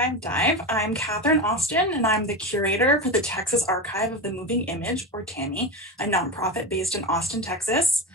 Archive Dive. I'm Catherine Austin, and I'm the curator for the Texas Archive of the Moving Image, or TAMI, a nonprofit based in Austin, Texas.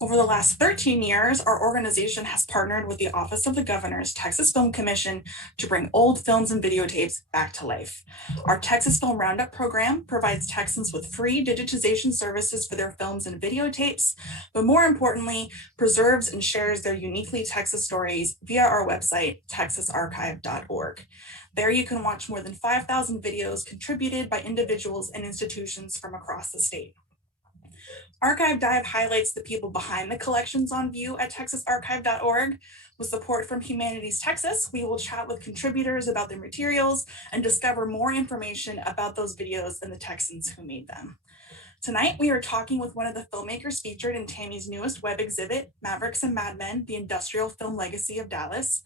Over the last 13 years, our organization has partnered with the Office of the Governor's Texas Film Commission to bring old films and videotapes back to life. Our Texas Film Roundup program provides Texans with free digitization services for their films and videotapes, but more importantly, preserves and shares their uniquely Texas stories via our website, texasarchive.org. There you can watch more than 5,000 videos contributed by individuals and institutions from across the state. Archive Dive highlights the people behind the collections on view at texasarchive.org. With support from Humanities Texas, we will chat with contributors about their materials and discover more information about those videos and the Texans who made them. Tonight, we are talking with one of the filmmakers featured in TAMI's newest web exhibit, Mavericks and Madmen, the Industrial Film Legacy of Dallas.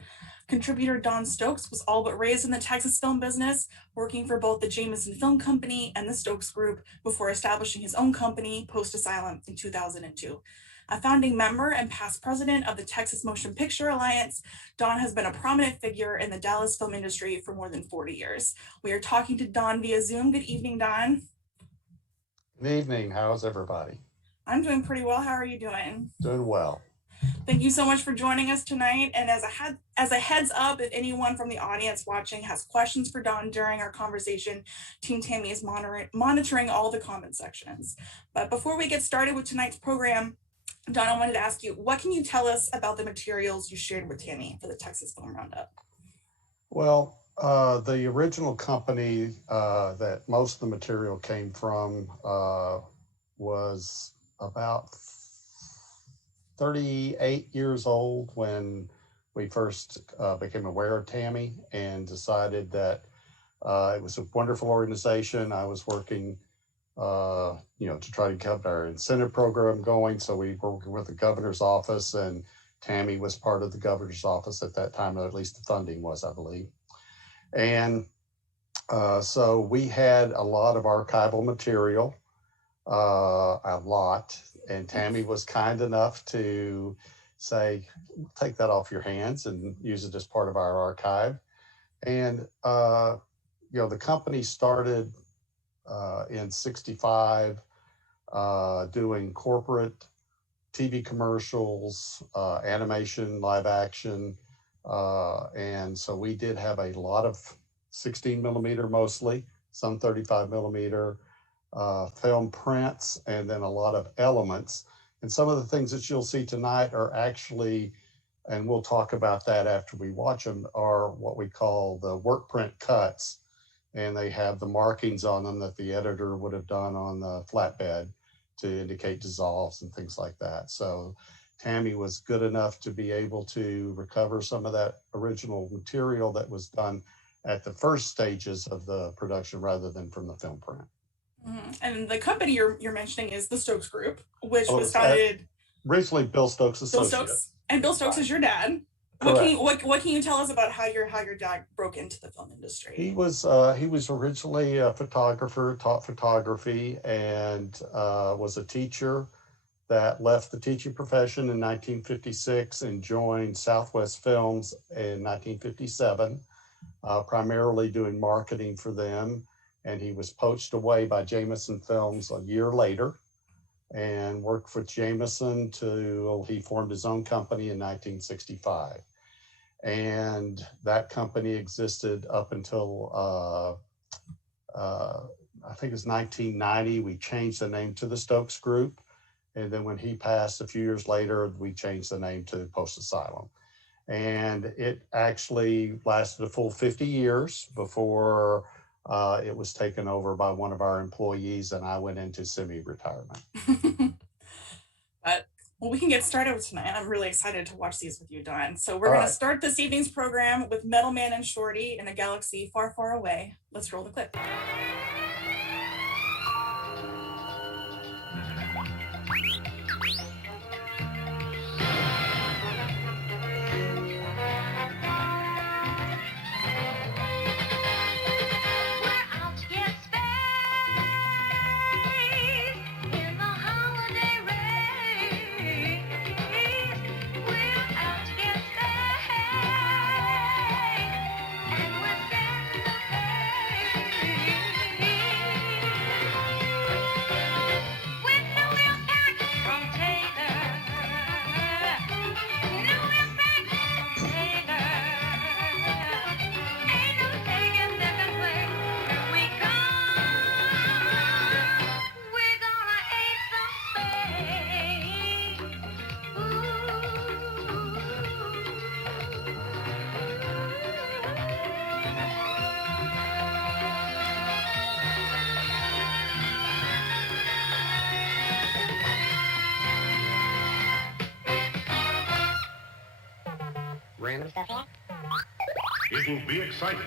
Contributor Don Stokes was all but raised in the Texas film business, working for both the Jameson Film Company and the Stokes Group before establishing his own company, Post Asylum, in 2002. A founding member and past president of the Texas Motion Picture Alliance, Don has been a prominent figure in the Dallas film industry for more than 40 years. We are talking to Don via Zoom. Good evening, Don. Good evening. How's everybody? I'm doing pretty well. How are you doing? Doing well. Thank you so much for joining us tonight. And as a heads up, if anyone from the audience watching has questions for Don during our conversation, Team TAMI is monitoring all the comment sections. But before we get started with tonight's program, Don, I wanted to ask you, what can you tell us about the materials you shared with TAMI for the Texas Film Roundup? Well, the original company that most of the material came from was about 38 years old when we first became aware of TAMI and decided that it was a wonderful organization. I was working, to try to keep our incentive program going. So we were working with the governor's office, and TAMI was part of the governor's office at that time, or at least the funding was, I believe. And so we had a lot of archival material, and TAMI was kind enough to say, take that off your hands and use it as part of our archive. And, the company started in '65 doing corporate TV commercials, animation, live action. And so we did have a lot of 16 millimeter mostly, some 35 millimeter, film prints, and then a lot of elements. And some of the things that you'll see tonight are actually, and we'll talk about that after we watch them, are what we call the work print cuts. And they have the markings on them that the editor would have done on the flatbed to indicate dissolves and things like that. So TAMI was good enough to be able to recover some of that original material that was done at the first stages of the production rather than from the film print. Mm-hmm. And the company you're mentioning is the Stokes Group, which was founded originally Bill Stokes' associate. Bill Stokes, and Bill Stokes is your dad. What can you tell us about how your dad broke into the film industry? He was originally a photographer, taught photography, and was a teacher that left the teaching profession in 1956 and joined Southwest Films in 1957, primarily doing marketing for them. And he was poached away by Jameson Films a year later and worked for Jameson till he formed his own company in 1965. And that company existed up until, I think it was 1990. We changed the name to the Stokes Group. And then when he passed a few years later, we changed the name to Post Asylum. And it actually lasted a full 50 years before it was taken over by one of our employees, and I went into semi-retirement. Well, we can get started with tonight. I'm really excited to watch these with you, Don. So we're going to start this evening's program with Metal Man and Shorty in a galaxy far, far away. Let's roll the clip. We're out to get space, and we're Random stuff yet? It will be exciting.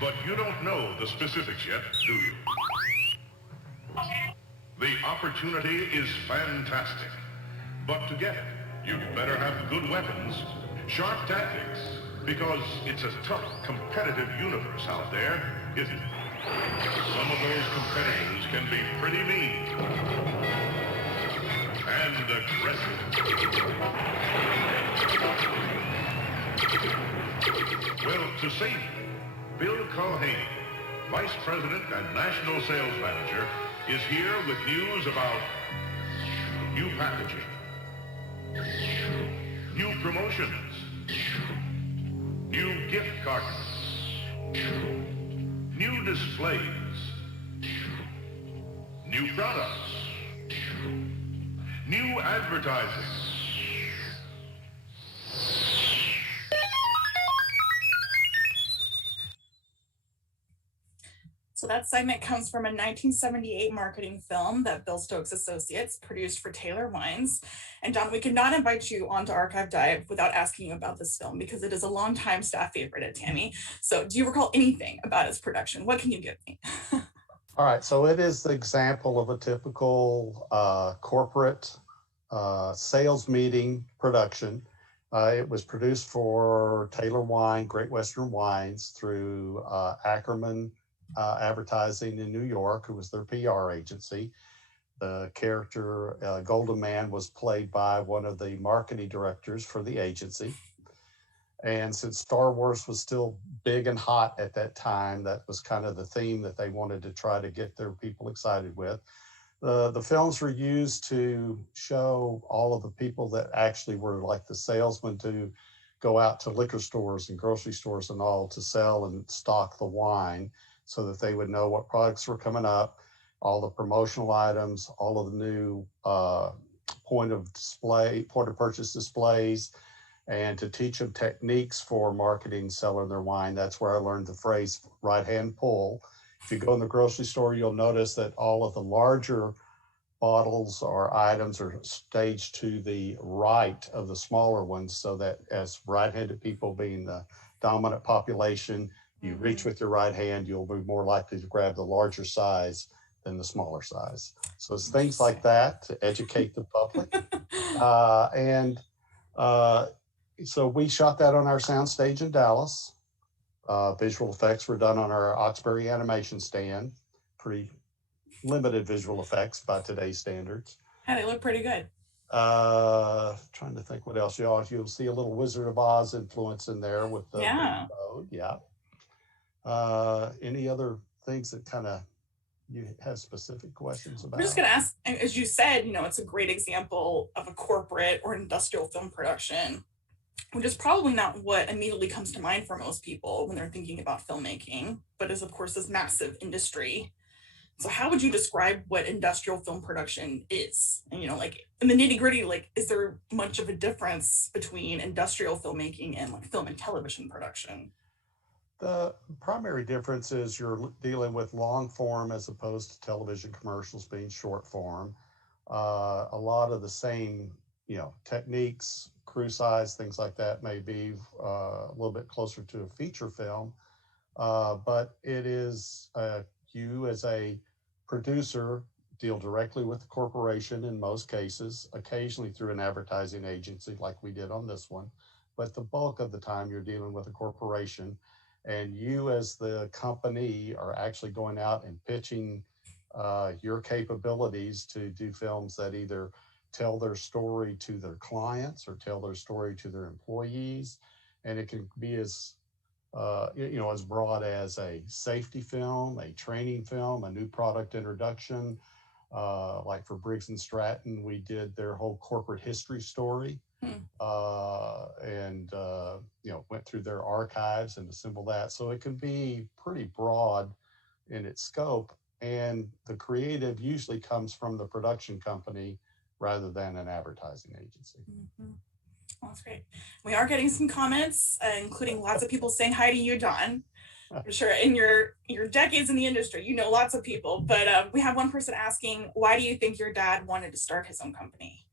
But you don't know the specifics yet, do you? The opportunity is fantastic. But to get it, you'd better have good weapons, sharp tactics, because it's a tough, competitive universe out there, isn't it? Some of those competitors can be pretty mean and aggressive. Well, to save you, Bill Culhane, Vice President and National Sales Manager, is here with news about new packaging, new promotions, new gift cards, new displays, new products, new advertising. So that segment comes from a 1978 marketing film that Bill Stokes Associates produced for Taylor Wines. And Don, we could not invite you onto Archive Dive without asking you about this film because it is a longtime staff favorite at TAMI. So do you recall anything about its production? What can you give me? All right, so it is the example of a typical corporate sales meeting production. It was produced for Taylor Wine, Great Western Wines, through Ackerman Advertising in New York, who was their PR agency. The character Golden Man was played by one of the marketing directors for the agency. And since Star Wars was still big and hot at that time, that was kind of the theme that they wanted to try to get their people excited with. The films were used to show all of the people that actually were like the salesmen to go out to liquor stores and grocery stores and all to sell and stock the wine so that they would know what products were coming up, all the promotional items, all of the new point of purchase displays, and to teach them techniques for marketing, selling their wine. That's where I learned the phrase right-hand pull. If you go in the grocery store, you'll notice that all of the larger bottles or items are staged to the right of the smaller ones, so that as right-handed people being the dominant population, you reach with your right hand, you'll be more likely to grab the larger size than the smaller size. So it's things like that to educate the public. So we shot that on our soundstage in Dallas. Visual effects were done on our Oxbury animation stand. Pretty limited visual effects by today's standards. Yeah, they look pretty good. Trying to think what else. You'll see a little Wizard of Oz influence in there with the mode. Yeah. Any other things that kind of you have specific questions about? I'm just going to ask, as you said, it's a great example of a corporate or industrial film production, which is probably not what immediately comes to mind for most people when they're thinking about filmmaking, but is of course this massive industry. So how would you describe what industrial film production is? And, like in the nitty gritty, like, is there much of a difference between industrial filmmaking and like film and television production? The primary difference is you're dealing with long form as opposed to television commercials being short form. A lot of the same, techniques, crew size, things like that may be a little bit closer to a feature film, but it is you as a producer deal directly with the corporation in most cases, occasionally through an advertising agency like we did on this one, but the bulk of the time you're dealing with a corporation, and you as the company are actually going out and pitching your capabilities to do films that either tell their story to their clients or tell their story to their employees. And it can be as as broad as a safety film, a training film, a new product introduction. Like for Briggs and Stratton, we did their whole corporate history story. Went through their archives and assembled that. So it can be pretty broad in its scope. And the creative usually comes from the production company rather than an advertising agency. Mm-hmm. Well, that's great. We are getting some comments, including lots of people saying hi to you, Don. I'm sure in your decades in the industry, lots of people, but we have one person asking, why do you think your dad wanted to start his own company?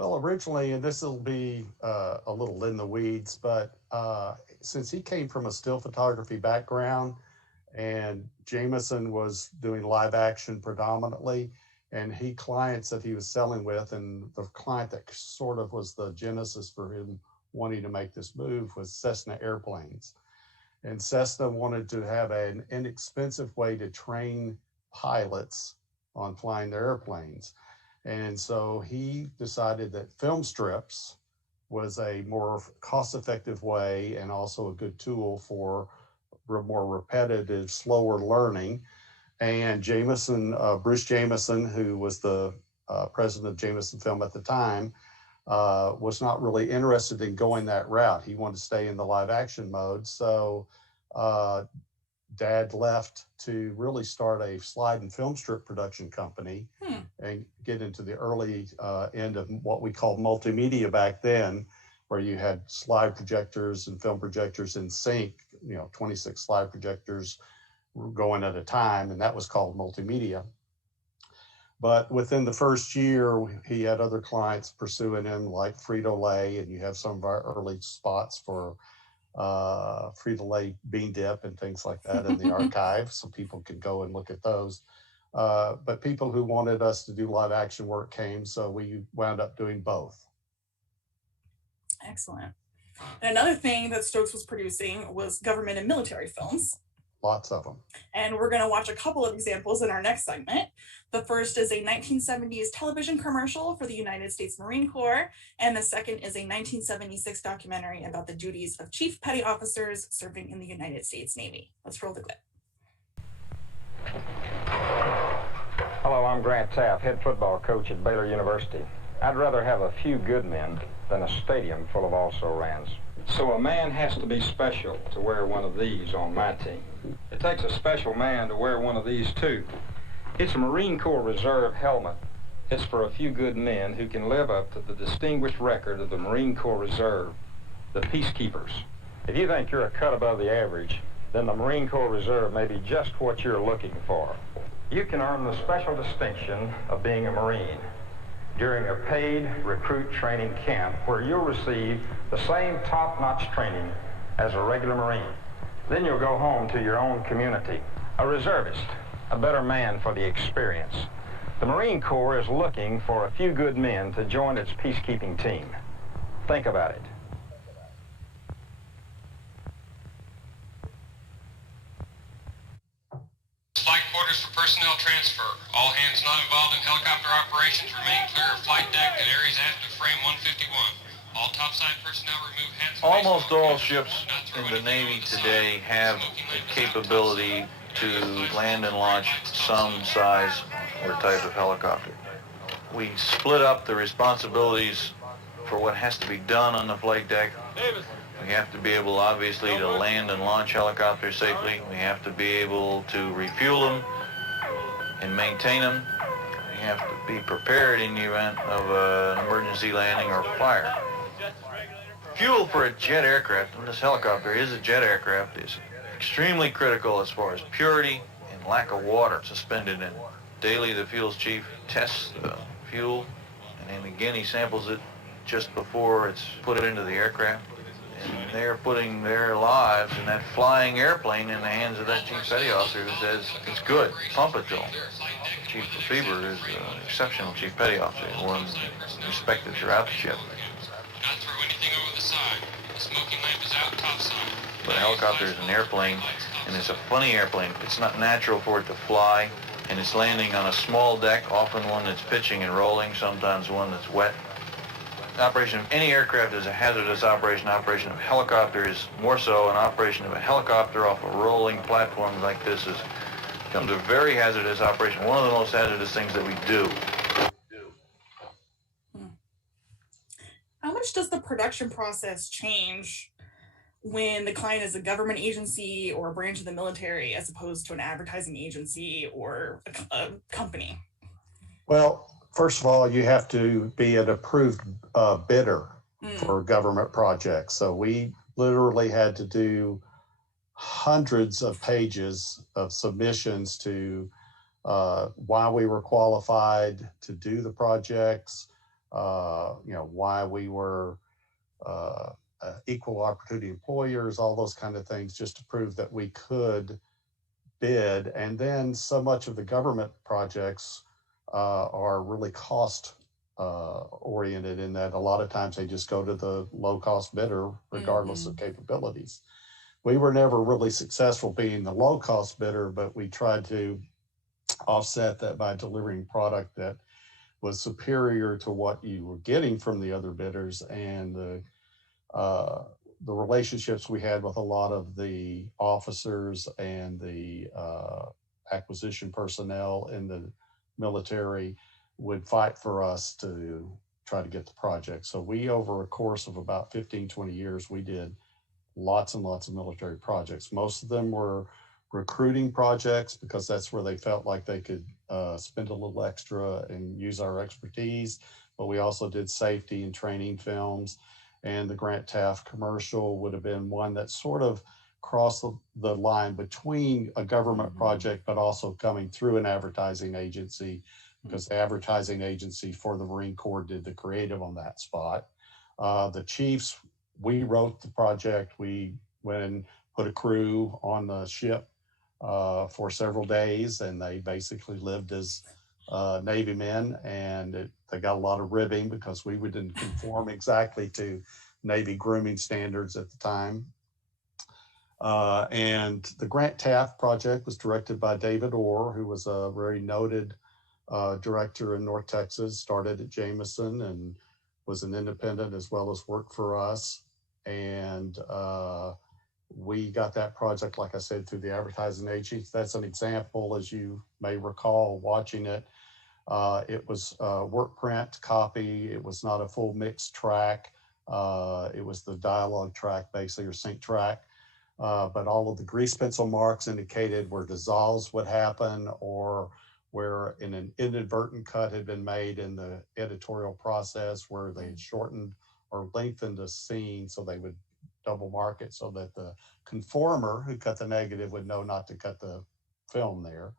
Well, originally, and this will be a little in the weeds, but since he came from a still photography background and Jameson was doing live action predominantly, and clients that he was selling with, and the client that sort of was the genesis for him wanting to make this move was Cessna Airplanes. And Cessna wanted to have an inexpensive way to train pilots on flying their airplanes. And so he decided that film strips was a more cost-effective way and also a good tool for more repetitive, slower learning. And Bruce Jameson, who was the president of Jameson Film at the time, was not really interested in going that route. He wanted to stay in the live action mode. So Dad left to really start a slide and film strip production company and get into the early end of what we called multimedia back then, where you had slide projectors and film projectors in sync, 26 slide projectors going at a time, and that was called multimedia. But within the first year, he had other clients pursuing him, like Frito-Lay, and you have some of our early spots for Frito-Lay bean dip and things like that in the archive, so people can go and look at those. But people who wanted us to do live action work came, so we wound up doing both. Excellent. And another thing that Stokes was producing was government and military films. Lots of them. And we're going to watch a couple of examples in our next segment. The first is a 1970s television commercial for the United States Marine Corps, and the second is a 1976 documentary about the duties of chief petty officers serving in the United States Navy. Let's roll the clip. Hello, I'm Grant Taft, head football coach at Baylor University. I'd rather have a few good men than a stadium full of also-rans. So a man has to be special to wear one of these on my team. It takes a special man to wear one of these too. It's a Marine Corps Reserve helmet. It's for a few good men who can live up to the distinguished record of the Marine Corps Reserve, the Peacekeepers. If you think you're a cut above the average, then the Marine Corps Reserve may be just what you're looking for. You can earn the special distinction of being a Marine during a paid recruit training camp where you'll receive the same top-notch training as a regular Marine. Then you'll go home to your own community, a reservist, a better man for the experience. The Marine Corps is looking for a few good men to join its peacekeeping team. Think about it. Flight quarters for personnel transfer. All hands not involved in helicopter operations remain clear of flight deck and areas after frame 151. All topside personnel remove hats. Almost all ships in the Navy today have the capability to land and launch some size or type of helicopter. We split up the responsibilities for what has to be done on the flight deck. We have to be able, obviously, to land and launch helicopters safely. We have to be able to refuel them and maintain them. We have to be prepared in the event of an emergency landing or fire. Fuel for a jet aircraft, and this helicopter is a jet aircraft, is extremely critical as far as purity and lack of water suspended in it. Daily, the fuels chief tests the fuel, and then again he samples it just before it's put into the aircraft. And they're putting their lives in that flying airplane in the hands of that chief petty officer who says, it's good, pump it to him. Chief Lefebvre is an exceptional chief petty officer, one respected throughout the ship. Not throw anything over the side. The smoking lamp is out topside. But a helicopter is an airplane, and it's a funny airplane. It's not natural for it to fly, and it's landing on a small deck, often one that's pitching and rolling, sometimes one that's wet. The operation of any aircraft is a hazardous operation. Operation of a helicopter is more so. An operation of a helicopter off a rolling platform like this becomes a very hazardous operation, one of the most hazardous things that we do. How much does the production process change when the client is a government agency or a branch of the military as opposed to an advertising agency or a company? Well, first of all, you have to be an approved bidder for government projects. So we literally had to do hundreds of pages of submissions to why we were qualified to do the projects, why we were equal opportunity employers, all those kind of things, just to prove that we could bid. And then so much of the government projects are really cost oriented, in that a lot of times they just go to the low cost bidder regardless of capabilities. We were never really successful being the low cost bidder, but we tried to offset that by delivering product that was superior to what you were getting from the other bidders. And the relationships we had with a lot of the officers and the acquisition personnel in the military would fight for us to try to get the project. So we, over a course of about 15, 20 years, we did lots and lots of military projects. Most of them were recruiting projects because that's where they felt like they could spend a little extra and use our expertise. But we also did safety and training films. And the Grant Taft commercial would have been one that sort of crossed the line between a government project, but also coming through an advertising agency, because the advertising agency for the Marine Corps did the creative on that spot. The Chiefs, we wrote the project. We went and put a crew on the ship for several days, and they basically lived as Navy men, and they got a lot of ribbing because we didn't conform exactly to Navy grooming standards at the time. And the Grant Taft project was directed by David Orr, who was a very noted director in North Texas, started at Jameson and was an independent as well as worked for us. And we got that project, like I said, through the advertising agency. That's an example, as you may recall watching it. It was work print copy. It was not a full mixed track. It was the dialogue track, basically, or sync track. But all of the grease pencil marks indicated where dissolves would happen, or where an inadvertent cut had been made in the editorial process, where they had shortened or lengthened a scene, so they would double mark it so that the conformer who cut the negative would know not to cut the film there.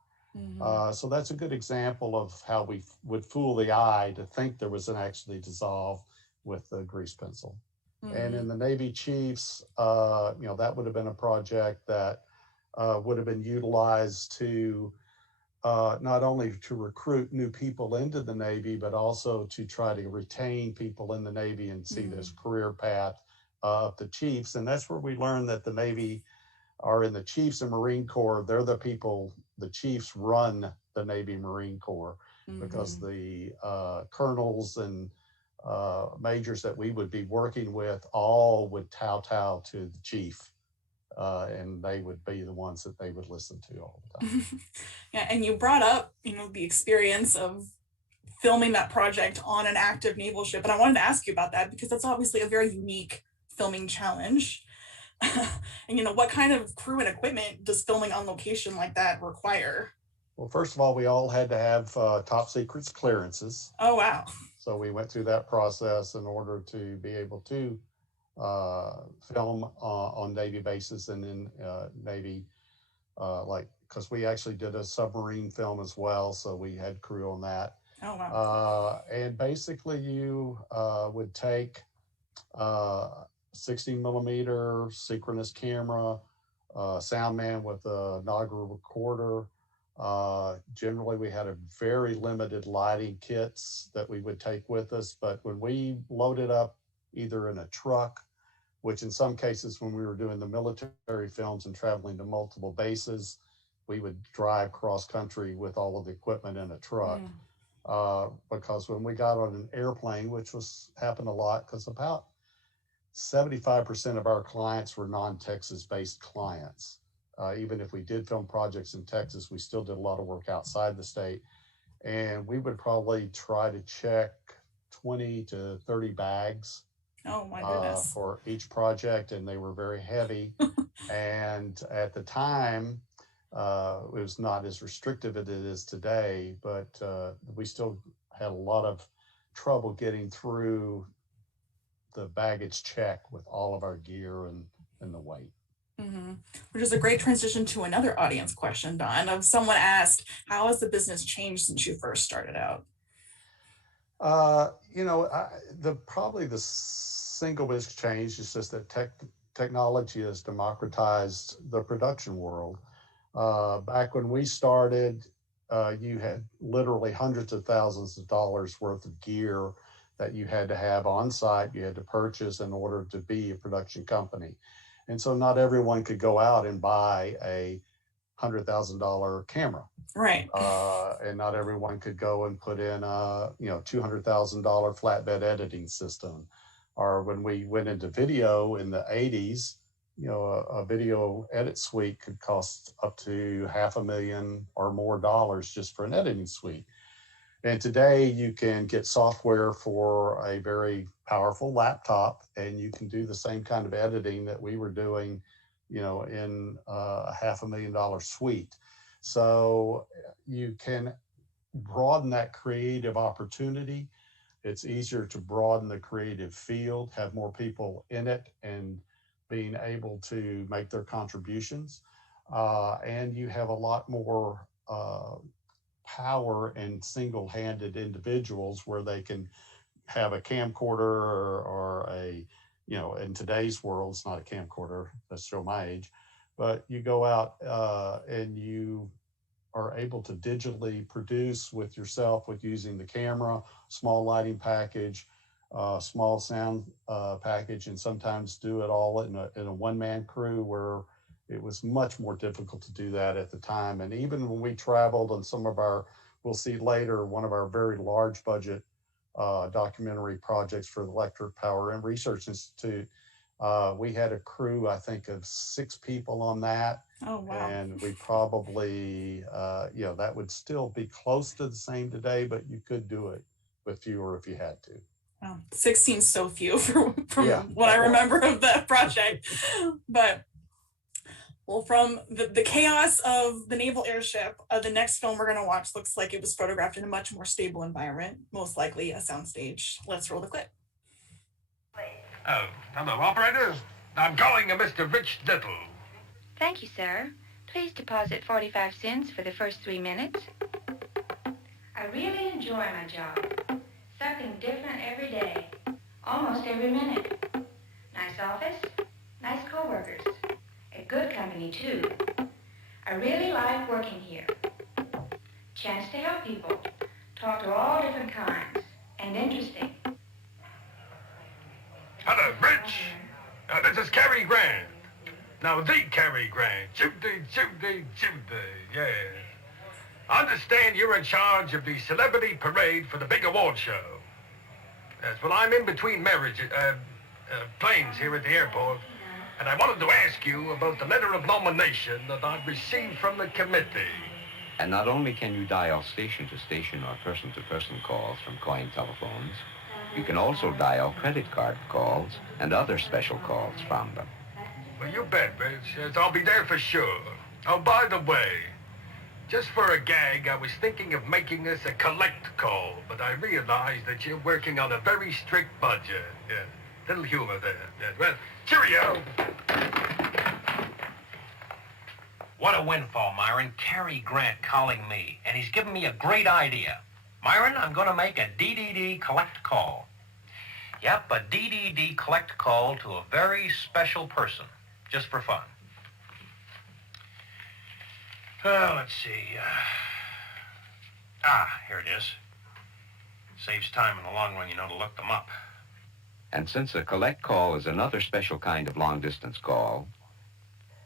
So that's a good example of how we would fool the eye to think there was an actually dissolve with the grease pencil. And in the Navy Chiefs, that would have been a project that would have been utilized to not only to recruit new people into the Navy, but also to try to retain people in the Navy and see this career path of the Chiefs. And that's where we learned that the Navy are in the Chiefs and Marine Corps. They're the people, the Chiefs run the Navy Marine Corps, because the colonels and majors that we would be working with all would kowtow to the chief, and they would be the ones that they would listen to all the time. Yeah, and you brought up, the experience of filming that project on an active naval ship, and I wanted to ask you about that because that's obviously a very unique filming challenge. And what kind of crew and equipment does filming on location like that require? Well, first of all, we all had to have top secrets clearances. Oh, wow. So we went through that process in order to be able to film on Navy bases and in Navy, because we actually did a submarine film as well. So we had crew on that. Oh, wow. And basically you would take 60 millimeter synchronous camera, sound man with a Nagra recorder. Generally, we had a very limited lighting kits that we would take with us. But when we loaded up either in a truck, which in some cases when we were doing the military films and traveling to multiple bases, we would drive cross country with all of the equipment in a truck. Because when we got on an airplane, which happened a lot, because about 75% of our clients were non-Texas based clients. Even if we did film projects in Texas, we still did a lot of work outside the state. And we would probably try to check 20 to 30 bags. Oh my goodness. For each project, and they were very heavy. And at the time, it was not as restrictive as it is today, but we still had a lot of trouble getting through the baggage check with all of our gear and the weight. Which is a great transition to another audience question, Don. Someone asked, how has the business changed since you first started out? Probably the single biggest change is just that technology has democratized the production world. Back when we started, you had literally hundreds of thousands of dollars worth of gear that you had to have on site, you had to purchase in order to be a production company. And so not everyone could go out and buy a $100,000 camera. Right. And not everyone could go and put in a $200,000 flatbed editing system. Or when we went into video in the 80s, a video edit suite could cost up to $500,000 or more dollars just for an editing suite. And today you can get software for a very powerful laptop, and you can do the same kind of editing that we were doing, in a $500,000 suite. So you can broaden that creative opportunity. It's easier to broaden the creative field, have more people in it and being able to make their contributions. And you have a lot more power and single-handed individuals where they can have a camcorder or a, in today's world, it's not a camcorder, that's show my age, but you go out and you are able to digitally produce with yourself with using the camera, small lighting package, small sound package, and sometimes do it all in a one-man crew where it was much more difficult to do that at the time. And even when we traveled on some of our, we'll see later, one of our very large budget documentary projects for the Electric Power and Research Institute, we had a crew, I think, of 6 people on that. Oh, wow. And we probably, that would still be close to the same today, but you could do it with fewer if you had to. Wow. 6 seems so few from Yeah, what I remember of that project. But well, from the chaos of the naval airship, the next film we're going to watch looks like it was photographed in a much more stable environment, most likely a soundstage. Let's roll the clip. Oh, hello, operator. I'm calling a Mr. Rich Little. Thank you, sir. Please deposit 45 cents for the first 3 minutes. I really enjoy my job. Something different every day, almost every minute. Nice office, nice co-workers. A good company, too. I really like working here. Chance to help people, talk to all different kinds, and interesting. Hello, Rich. This is Cary Grant. Now, the Cary Grant. Judy, yeah. I understand you're in charge of the celebrity parade for the big award show. Yes, well, I'm in between planes here at the airport, and I wanted to ask you about the letter of nomination that I've received from the committee. And not only can you dial station-to-station or person-to-person calls from coin telephones, you can also dial credit card calls and other special calls from them. Well, you bet, Rich. Yes, I'll be there for sure. Oh, by the way, just for a gag, I was thinking of making this a collect call, but I realized that you're working on a very strict budget. Yeah, little humor there. Yeah. Well, cheerio. What a windfall, Myron. Cary Grant calling me, and he's given me a great idea. Myron, I'm going to make a DDD collect call. Yep, a DDD collect call to a very special person, just for fun. Let's see. Here it is. Saves time in the long run, to look them up. And since a collect call is another special kind of long-distance call,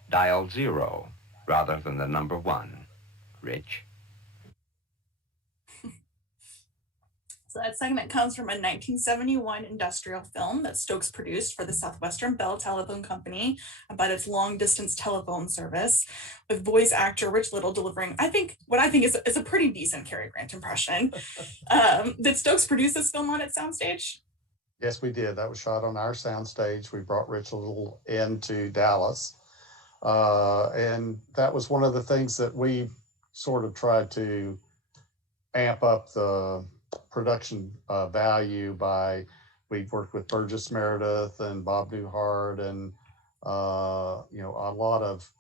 dial 0 rather than the number 1. Rich? So that segment comes from a 1971 industrial film that Stokes produced for the Southwestern Bell Telephone Company about its long-distance telephone service, with voice actor Rich Little delivering, what I think is a pretty decent Cary Grant impression. Did Stokes produce this film on its soundstage? Yes, we did. That was shot on our soundstage. We brought Rich Little into Dallas. And that was one of the things that we sort of tried to amp up the production value by. We worked with Burgess Meredith and Bob Newhart and a lot of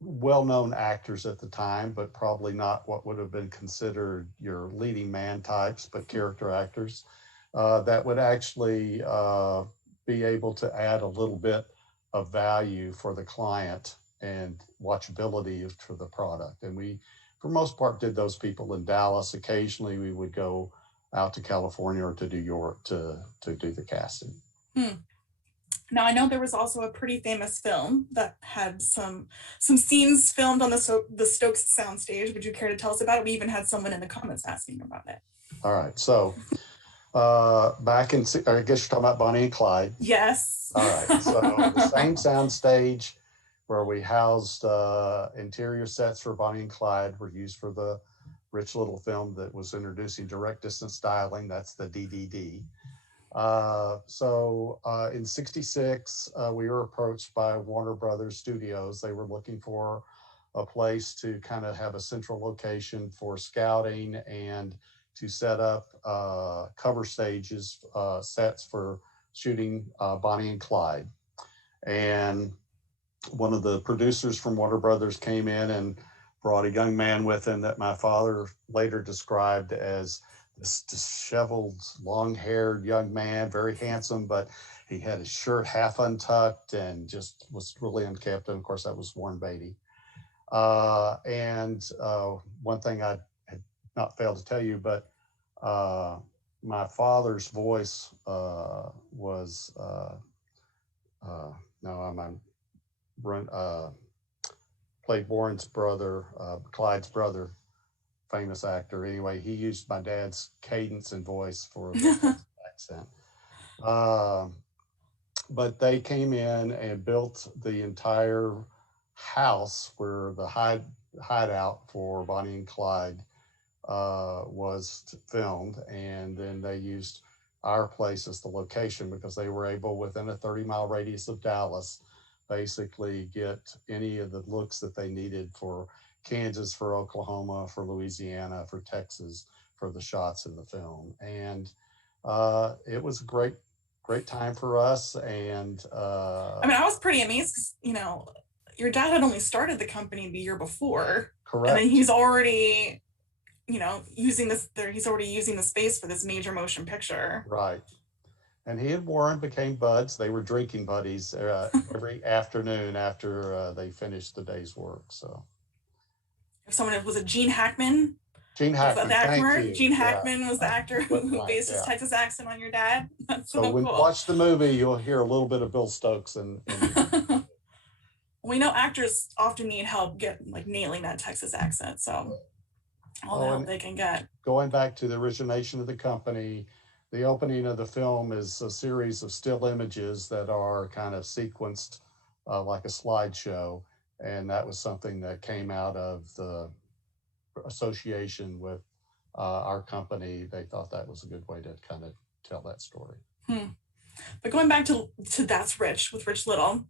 well-known actors at the time, but probably not what would have been considered your leading man types, but character actors that would actually be able to add a little bit of value for the client and watchability for the product. And we, for most part, did those people in Dallas. Occasionally, we would go out to California or to New York to do the casting. Now, I know there was also a pretty famous film that had some scenes filmed on the Stokes soundstage. Would you care to tell us about it? We even had someone in the comments asking about it. All right. So back in, I guess you're talking about Bonnie and Clyde. Yes. All right. So the same soundstage where we housed interior sets for Bonnie and Clyde were used for the Rich Little film that was introducing direct distance styling. That's the DDD. In 66, we were approached by Warner Brothers Studios. They were looking for a place to kind of have a central location for scouting and to set up cover stages, sets for shooting Bonnie and Clyde. And one of the producers from Warner Brothers came in and brought a young man with him that my father later described as this disheveled, long-haired young man, very handsome, but he had his shirt half untucked and just was really unkempt. And of course, that was Warren Beatty. One thing I had not failed to tell you, but my father's voice was played Warren's brother, Clyde's brother, famous actor. Anyway, he used my dad's cadence and voice for the accent. But they came in and built the entire house where the hideout for Bonnie and Clyde was filmed, and then they used our place as the location because they were able, within a 30-mile radius of Dallas, basically get any of the looks that they needed for Kansas, for Oklahoma, for Louisiana, for Texas, for the shots in the film. And it was a great time for us. And I mean, I was pretty amazed because, your dad had only started the company the year before. Correct. And then he's already, using the space for this major motion picture. Right. And he and Warren became buds. They were drinking buddies every afternoon after they finished the day's work. So, if someone was it Gene Hackman? Gene Hackman, thank you. Gene Hackman was the actor who based his Texas accent on your dad. That's so when cool. you watch the movie, you'll hear a little bit of Bill Stokes. And we know actors often need help nailing that Texas accent. So all the help they can get. Going back to the origination of the company, the opening of the film is a series of still images that are kind of sequenced like a slideshow. And that was something that came out of the association with our company. They thought that was a good way to kind of tell that story. But going back to That's Rich with Rich Little,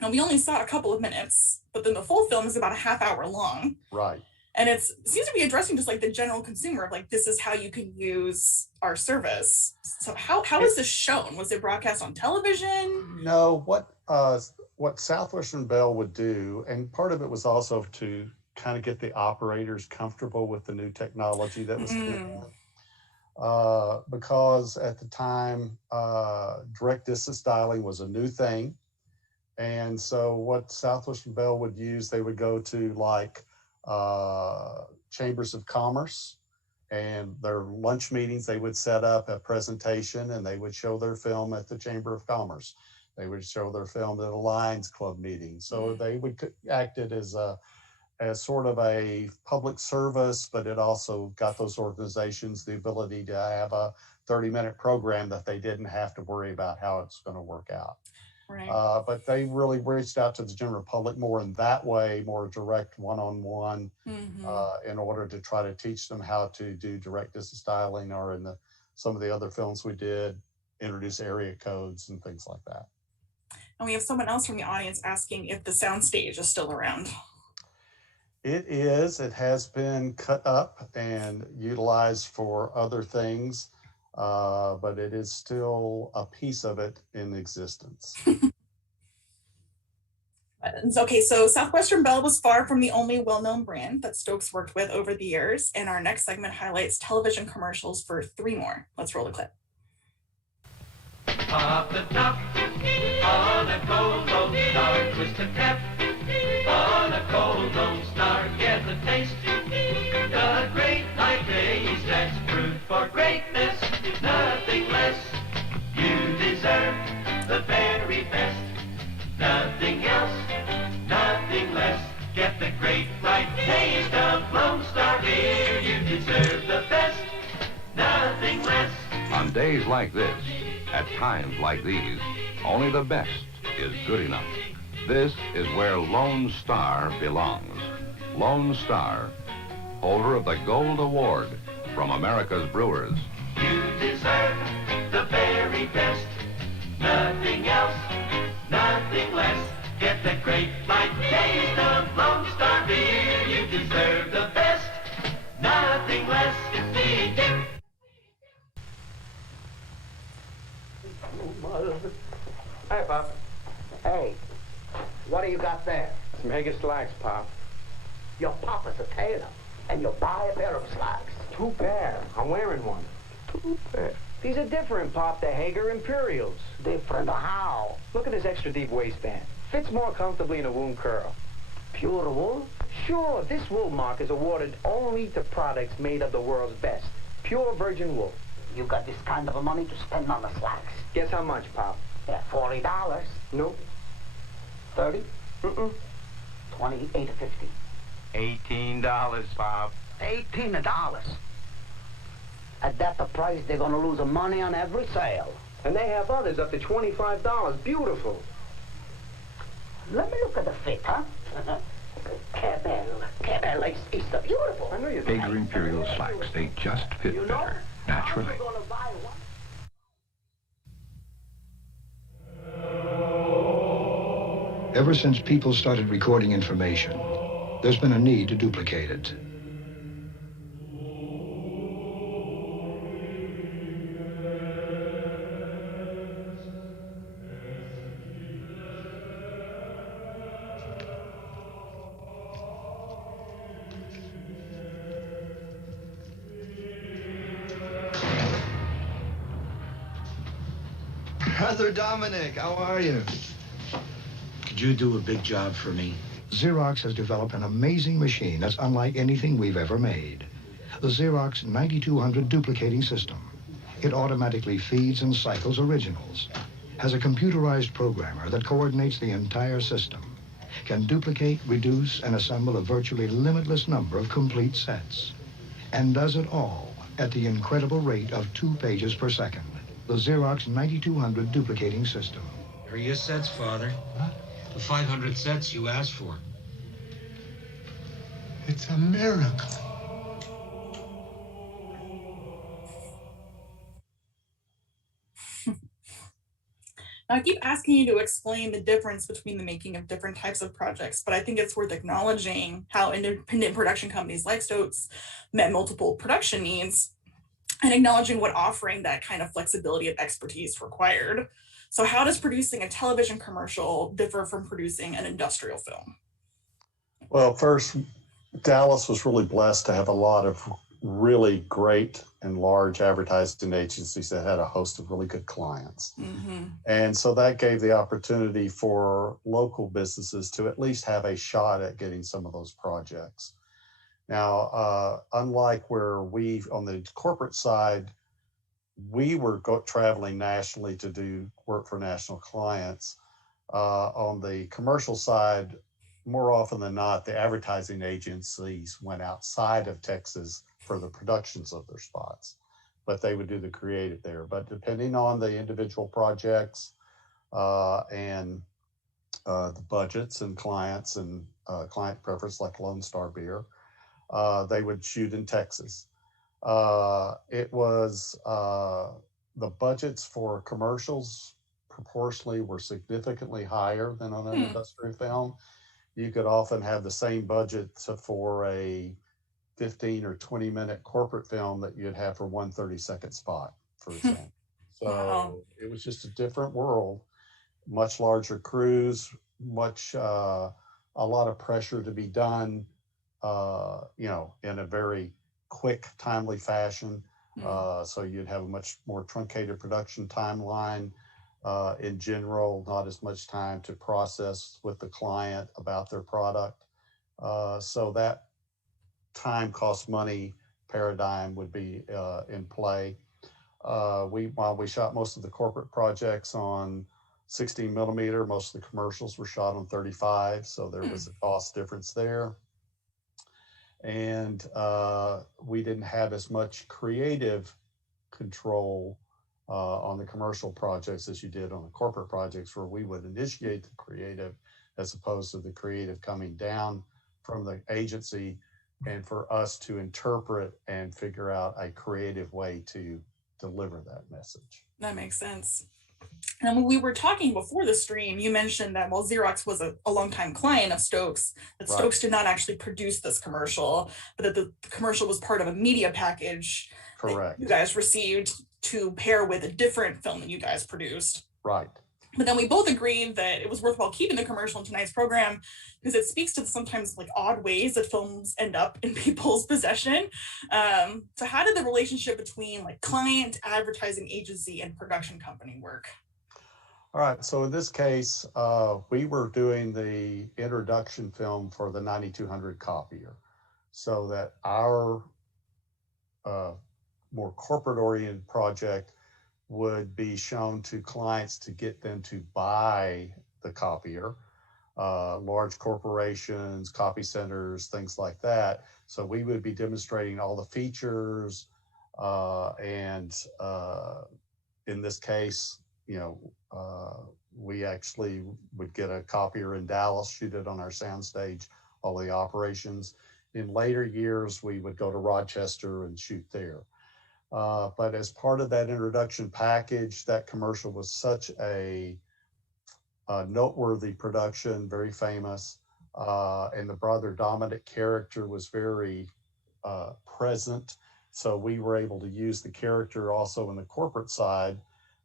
now we only saw a couple of minutes, but then the full film is about a half hour long. Right. And it seems to be addressing just the general consumer of this is how you can use our service. So how is this shown? Was it broadcast on television? No, what Southwestern Bell would do, and part of it was also to kind of get the operators comfortable with the new technology that was coming in. Because at the time, direct distance dialing was a new thing. And so what Southwestern Bell would use, they would go to chambers of commerce, and their lunch meetings, they would set up a presentation and they would show their film at the Chamber of Commerce. They would show their film at a Lions Club meeting. So they would act it as sort of a public service, but it also got those organizations the ability to have a 30-minute program that they didn't have to worry about how it's going to work out. Right. But they really reached out to the general public more in that way, more direct one-on-one, in order to try to teach them how to do direct distance dialing, or in some of the other films we did, introduce area codes and things like that. And we have someone else from the audience asking if the soundstage is still around. It is. It has been cut up and utilized for other things, but it is still a piece of it in existence. Okay, so Southwestern Bell was far from the only well-known brand that Stokes worked with over the years, and our next segment highlights television commercials for 3 more. Let's roll the clip. Pop the top on a cold Lone Star, twist the cap on a cold Lone Star, get the taste, the great high taste, that's fruit for greatness, nothing less. You deserve the very best, nothing else, nothing less. Get the great right taste of Lone Star beer, you deserve the best, nothing less. On days like this, at times like these, only the best is good enough. This is where Lone Star belongs. Lone Star, holder of the Gold Award from America's Brewers. You deserve the very best, nothing else, nothing less. Get the great light taste of Lone Star beer. You deserve the best, nothing less. Hey, Pop. Hey, what do you got there? Some Haggis slacks, Pop. Your papa's a tailor, and you buy a pair of slacks. 2 pair. I'm wearing one. 2 pair. These are different, Pop. The Hager Imperials. Different how? Look at this extra deep waistband. Fits more comfortably in a wound curl. Pure wool? Sure, this wool mark is awarded only to products made of the world's best. Pure virgin wool. You got this kind of money to spend on the slacks? Guess how much, Pop? Yeah, $40. Nope. 30? Mm-mm. 28 or 50? $18, Pop. $18. At that the price, they're gonna lose money on every sale. And they have others up to $25. Beautiful. Let me look at the fit, huh? Cabell lace is the beautiful. I know you Hager Imperial slacks, they just fit better, naturally. Ever since people started recording information, there's been a need to duplicate it. Brother Dominic, how are you? Could you do a big job for me? Xerox has developed an amazing machine that's unlike anything we've ever made. The Xerox 9200 duplicating system. It automatically feeds and cycles originals, has a computerized programmer that coordinates the entire system, can duplicate, reduce, and assemble a virtually limitless number of complete sets, and does it all at the incredible rate of 2 pages per second. The Xerox 9200 duplicating system. Here are your sets, Father. The 500 sets you asked for. It's a miracle. Now, I keep asking you to explain the difference between the making of different types of projects, but I think it's worth acknowledging how independent production companies like Stokes met multiple production needs and acknowledging what offering that kind of flexibility and expertise required. So how does producing a television commercial differ from producing an industrial film? Well, first, Dallas was really blessed to have a lot of really great and large advertising agencies that had a host of really good clients. Mm-hmm. And so that gave the opportunity for local businesses to at least have a shot at getting some of those projects. Now, unlike where we, on the corporate side, we were traveling nationally to do work for national clients. On the commercial side, more often than not, the advertising agencies went outside of Texas for the productions of their spots, but they would do the creative there. But depending on the individual projects and the budgets and clients and client preference, like Lone Star Beer, they would shoot in Texas. It was the budgets for commercials proportionally were significantly higher than on an industrial film. You could often have the same budget for a 15 or 20-minute corporate film that you'd have for one 30-second spot, for example. So it was just a different world, much larger crews, much, a lot of pressure to be done, in a very quick, timely fashion. So you'd have a much more truncated production timeline. In general, not as much time to process with the client about their product. So that time cost money paradigm would be in play. While we shot most of the corporate projects on 16 millimeter, most of the commercials were shot on 35, so there was a cost difference there. And we didn't have as much creative control on the commercial projects as you did on the corporate projects, where we would initiate the creative as opposed to the creative coming down from the agency, and for us to interpret and figure out a creative way to deliver that message. That makes sense. And when we were talking before the stream, you mentioned that while Xerox was a longtime client of Stokes, that Stokes did not actually produce this commercial, but that the commercial was part of a media package that you guys received to pair with a different film that you guys produced. Right. But then we both agreed that it was worthwhile keeping the commercial in tonight's program because it speaks to the sometimes like odd ways that films end up in people's possession. So how did the relationship between like client, advertising agency, and production company work? All right, so in this case, we were doing the introduction film for the 9200 copier, so that our more corporate-oriented project would be shown to clients to get them to buy the copier, large corporations, copy centers, things like that. So we would be demonstrating all the features, and in this case, we actually would get a copier in Dallas, shoot it on our soundstage, all the operations. In later years, we would go to Rochester and shoot there. But as part of that introduction package, that commercial was such a noteworthy production, very famous, and the brother Dominic character was very present. So we were able to use the character also in the corporate side,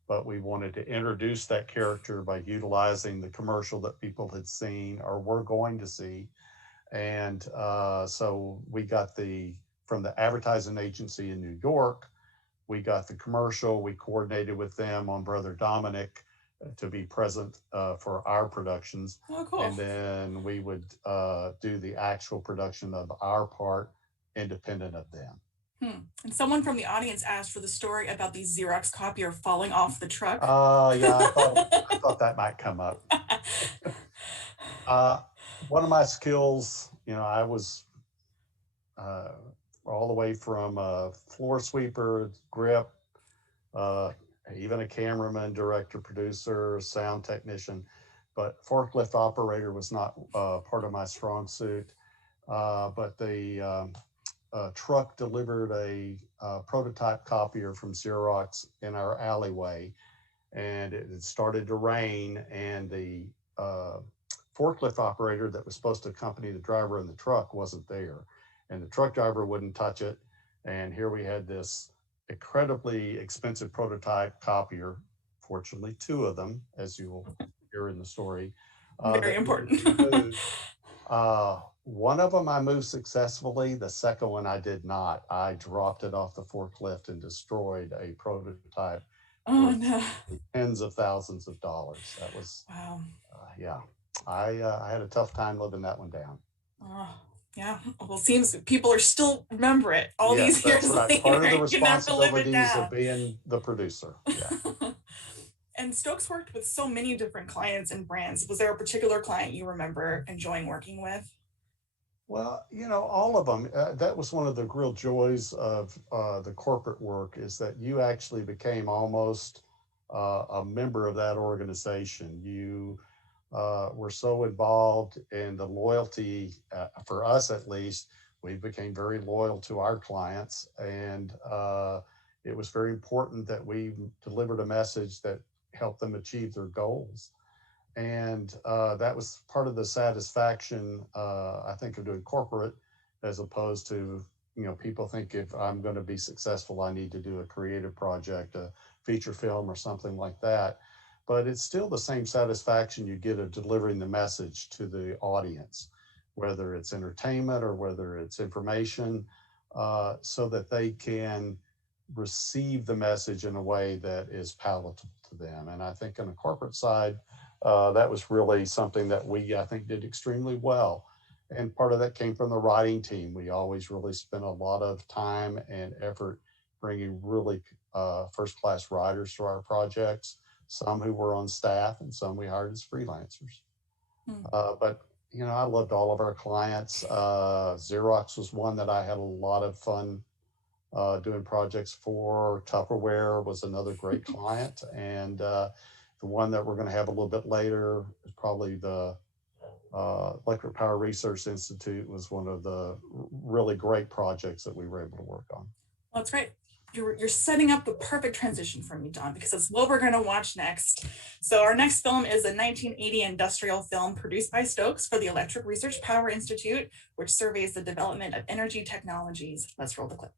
but we wanted to introduce that character by utilizing the commercial that people had seen or were going to see. And so we got from the advertising agency in New York, we got the commercial, we coordinated with them on Brother Dominic to be present for our productions. Oh, cool. And then we would do the actual production of our part independent of them. And someone from the audience asked for the story about the Xerox copier falling off the truck. Yeah, I thought that might come up. One of my skills, I was all the way from a floor sweeper, grip, even a cameraman, director, producer, sound technician, but forklift operator was not part of my strong suit. But the truck delivered a prototype copier from Xerox in our alleyway, and it had started to rain, and the forklift operator that was supposed to accompany the driver in the truck wasn't there, and the truck driver wouldn't touch it. And here we had this incredibly expensive prototype copier, fortunately 2 of them, as you will hear in the story. Very important. One of them I moved successfully. The second one I did not. I dropped it off the forklift and destroyed a prototype. Oh no! Tens of thousands of dollars. That was wow. Yeah, I had a tough time living that one down. Yeah. Well, it seems people are still remember it all these years later. Part of the responsibilities of being the producer. Yeah. And Stokes worked with so many different clients and brands. Was there a particular client you remember enjoying working with? Well, all of them. That was one of the real joys of the corporate work, is that you actually became almost a member of that organization. You were so involved in the loyalty, for us at least, we became very loyal to our clients. And it was very important that we delivered a message that helped them achieve their goals. And that was part of the satisfaction, I think, of doing corporate, as opposed to, people think if I'm going to be successful, I need to do a creative project, a feature film or something like that. but it's still the same satisfaction you get of delivering the message to the audience, whether it's entertainment or whether it's information, so that they can receive the message in a way that is palatable to them. And I think on the corporate side, that was really something that we, I think, did extremely well. And part of that came from the writing team. We always really spent a lot of time and effort bringing really first-class writers to our projects, some who were on staff and some we hired as freelancers. But, you know, I loved all of our clients. Xerox was one that I had a lot of fun doing projects for. Tupperware was another great client. And the one that we're going to have a little bit later is probably the Electric Power Research Institute was one of the really great projects that we were able to work on. Well, that's great. You're setting up the perfect transition for me, Don, because it's what we're going to watch next. So our next film is a 1980 industrial film produced by Stokes for the Electric Research Power Institute, which surveys the development of energy technologies. Let's roll the clip.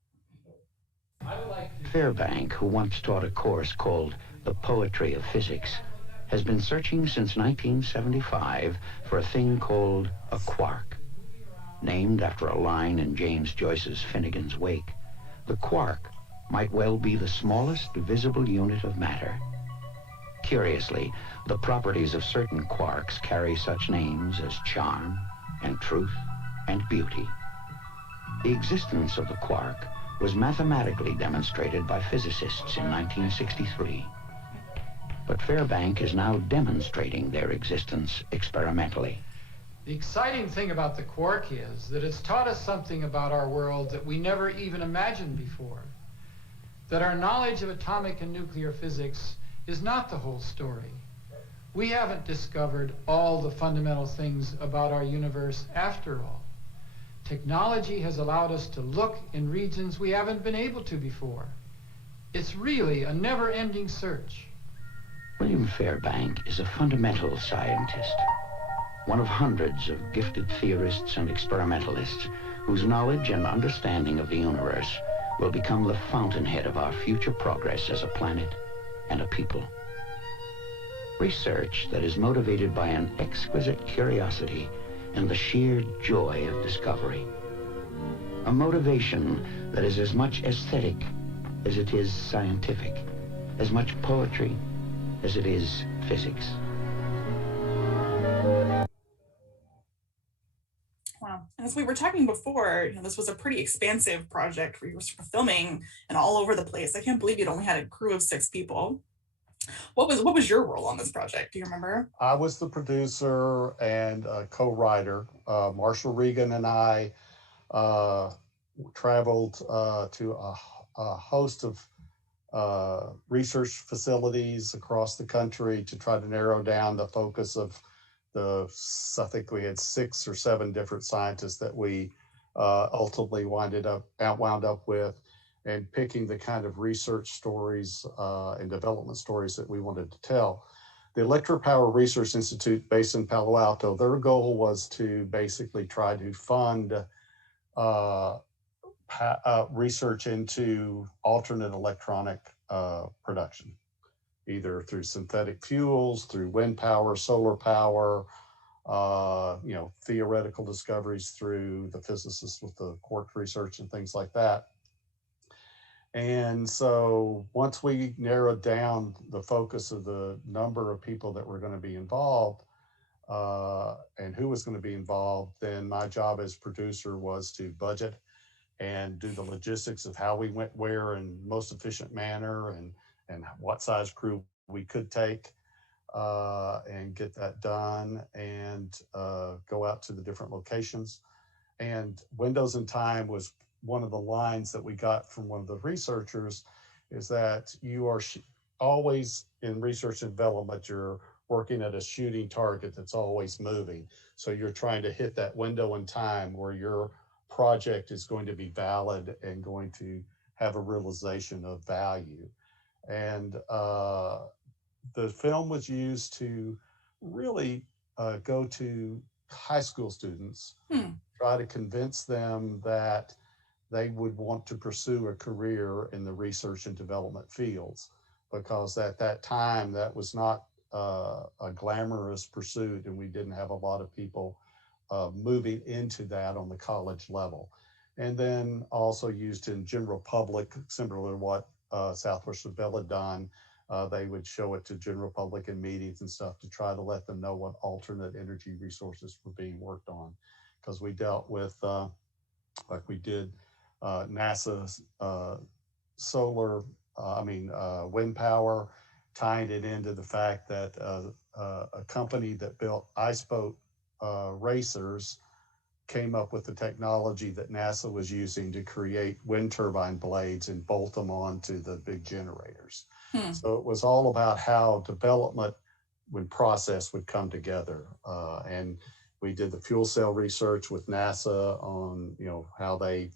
Fairbank, who once taught a course called The Poetry of Physics, has been searching since 1975 for a thing called a quark. Named after a line in James Joyce's Finnegan's Wake, the quark might well be the smallest visible unit of matter. Curiously, the properties of certain quarks carry such names as charm and truth and beauty. The existence of the quark was mathematically demonstrated by physicists in 1963. But Fairbank is now demonstrating their existence experimentally. The exciting thing about the quark is that it's taught us something about our world that we never even imagined before. That our knowledge of atomic and nuclear physics is not the whole story. We haven't discovered all the fundamental things about our universe after all. Technology has allowed us to look in regions we haven't been able to before. It's really a never-ending search. William Fairbank is a fundamental scientist, one of hundreds of gifted theorists and experimentalists whose knowledge and understanding of the universe will become the fountainhead of our future progress as a planet and a people. Research that is motivated by an exquisite curiosity and the sheer joy of discovery. A motivation that is as much aesthetic as it is scientific, as much poetry as it is physics. Wow. And as we were talking before, this was a pretty expansive project where you were sort of filming and all over the place. I can't believe you'd only had a crew of 6 people. What was your role on this project? Do you remember? I was the producer and co-writer. Marshall Regan and I traveled to a host of research facilities across the country to try to narrow down the focus of I think we had 6 or 7 different scientists that we ultimately wound up with, and picking the kind of research stories and development stories that we wanted to tell. The Electric Power Research Institute, based in Palo Alto, their goal was to basically try to fund research into alternate electronic production, either through synthetic fuels, through wind power, solar power, theoretical discoveries through the physicists with the quark research and things like that. And so once we narrowed down the focus of the number of people that were going to be involved and who was going to be involved, then my job as producer was to budget and do the logistics of how we went where in most efficient manner, and what size crew we could take and get that done, and go out to the different locations. And Windows in Time was one of the lines that we got from one of the researchers, is that you are always in research and development, you're working at a shooting target that's always moving. So you're trying to hit that window in time where your project is going to be valid and going to have a realization of value. And the film was used to really go to high school students, try to convince them that they would want to pursue a career in the research and development fields, because at that time that was not a glamorous pursuit, and we didn't have a lot of people moving into that on the college level. And then also used in general public, similar to what Southwestern Bell had done. They would show it to general public in meetings and stuff to try to let them know what alternate energy resources were being worked on. Because we dealt with, like we did NASA's solar, wind power, tying it into the fact that a company that built ice boat racers came up with the technology that NASA was using to create wind turbine blades and bolt them onto the big generators. So it was all about how development when process would come together. And we did the fuel cell research with NASA on, how they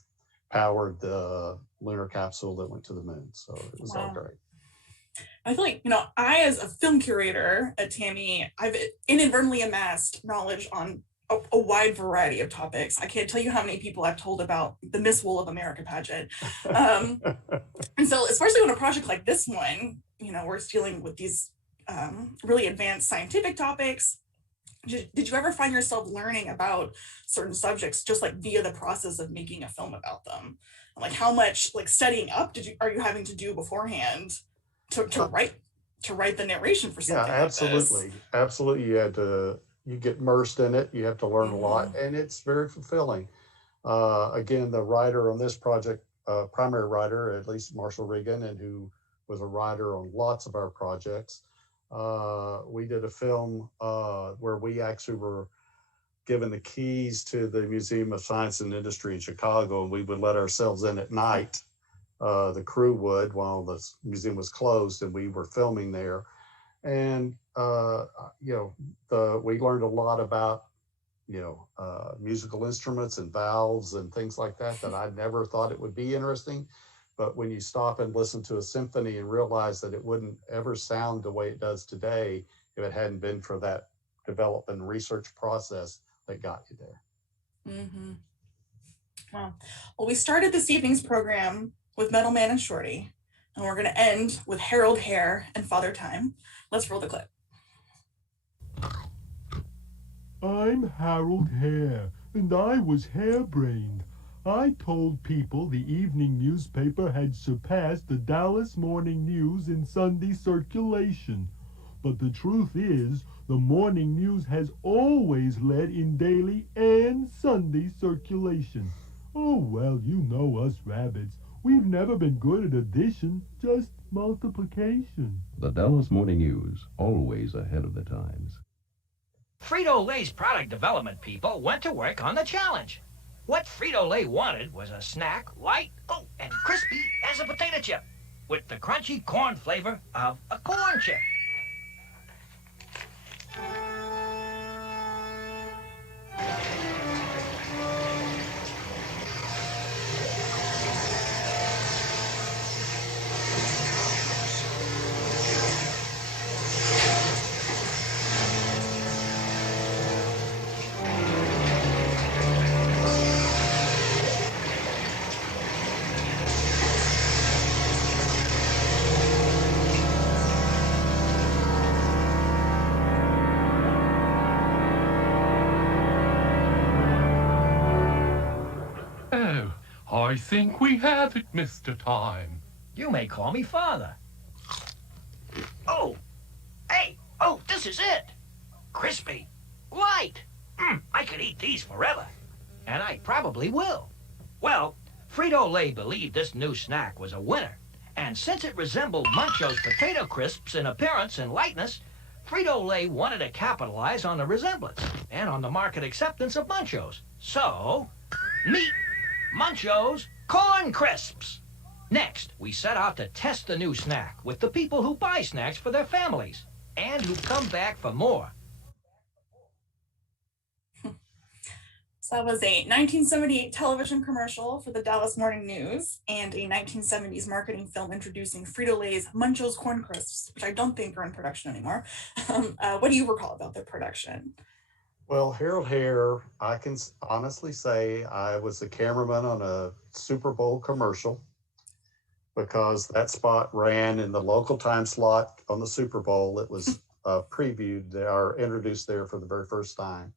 powered the lunar capsule that went to the moon. So it was all great. I feel like, I, as a film curator at TAMI, I've inadvertently amassed knowledge on a wide variety of topics. I can't tell you how many people I've told about the Miss Wool of America pageant. And so, especially on a project like this one, we're dealing with these really advanced scientific topics. Did you ever find yourself learning about certain subjects just like via the process of making a film about them? Like how much studying up are you having to do beforehand to write the narration for something Yeah, absolutely. like this? Absolutely. You get immersed in it. You have to learn a lot, and it's very fulfilling. Again, the writer on this project, primary writer, at least Marshall Regan, and who was a writer on lots of our projects. We did a film where we actually were given the keys to the Museum of Science and Industry in Chicago, and we would let ourselves in at night. The crew would, while the museum was closed, and we were filming there. And we learned a lot about musical instruments and valves and things like that I never thought it would be interesting. But when you stop and listen to a symphony and realize that it wouldn't ever sound the way it does today if it hadn't been for that development and research process that got you there. Mm-hmm. Wow. Well, we started this evening's program with Metal Man and Shorty, and we're going to end with Harold Hare and Father Time. Let's roll the clip. I'm Harold Hare, and I was harebrained. I told people the evening newspaper had surpassed the Dallas Morning News in Sunday circulation. But the truth is, the morning news has always led in daily and Sunday circulation. Oh, well, you know us rabbits. We've never been good at addition, just multiplication. The Dallas Morning News, always ahead of the times. Frito-Lay's product development people went to work on the challenge. What Frito-Lay wanted was a snack light, and crispy as a potato chip, with the crunchy corn flavor of a corn chip. I think we have it, Mr. Time. You may call me Father. Oh, hey, this is it. Crispy, light. I could eat these forever. And I probably will. Well, Frito-Lay believed this new snack was a winner. And since it resembled Muncho's potato crisps in appearance and lightness, Frito-Lay wanted to capitalize on the resemblance and on the market acceptance of Muncho's. So, meet Muncho's Corn Crisps. Next, we set out to test the new snack with the people who buy snacks for their families and who come back for more. So that was a 1978 television commercial for the Dallas Morning News and a 1970s marketing film introducing Frito-Lay's Muncho's Corn Crisps, which I don't think are in production anymore. What do you recall about the production? Well, Harold Hare, I can honestly say I was the cameraman on a Super Bowl commercial because that spot ran in the local time slot on the Super Bowl. It was previewed or introduced there for the very first time.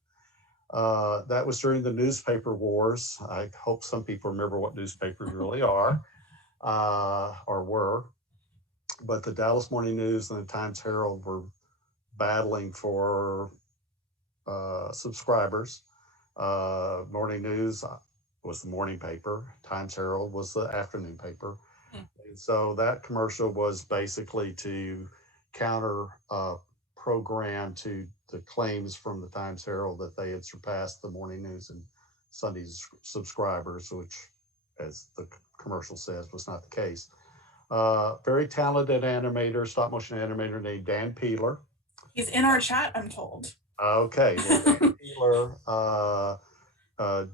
That was during the newspaper wars. I hope some people remember what newspapers really are or were. But the Dallas Morning News and the Times Herald were battling for subscribers. Morning News was the morning paper. Times Herald was the afternoon paper. And so that commercial was basically to counter program to the claims from the Times Herald that they had surpassed the Morning News and Sunday's subscribers, which, as the commercial says, was not the case. Very talented animator, stop motion animator named Dan Peeler. He's in our chat, I'm told. Okay, well, Dan Peeler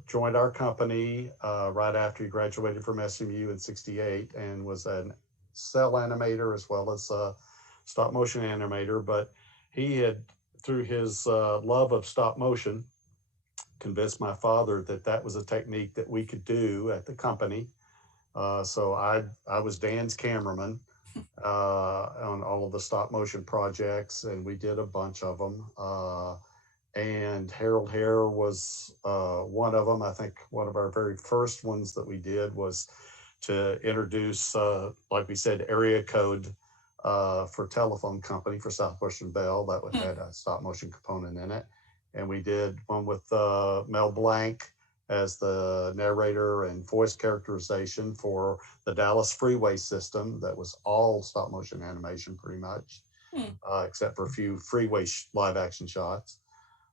joined our company right after he graduated from SMU in '68 and was a cell animator as well as a stop motion animator. But he had, through his love of stop motion, convinced my father that that was a technique that we could do at the company. So I was Dan's cameraman on all of the stop motion projects, and we did a bunch of them. And Harold Hare was one of them. I think one of our very first ones that we did was to introduce, like we said, area code for telephone company for Southwestern Bell. That had a stop motion component in it. And we did one with Mel Blanc as the narrator and voice characterization for the Dallas freeway system. That was all stop motion animation pretty much, except for a few freeway live action shots.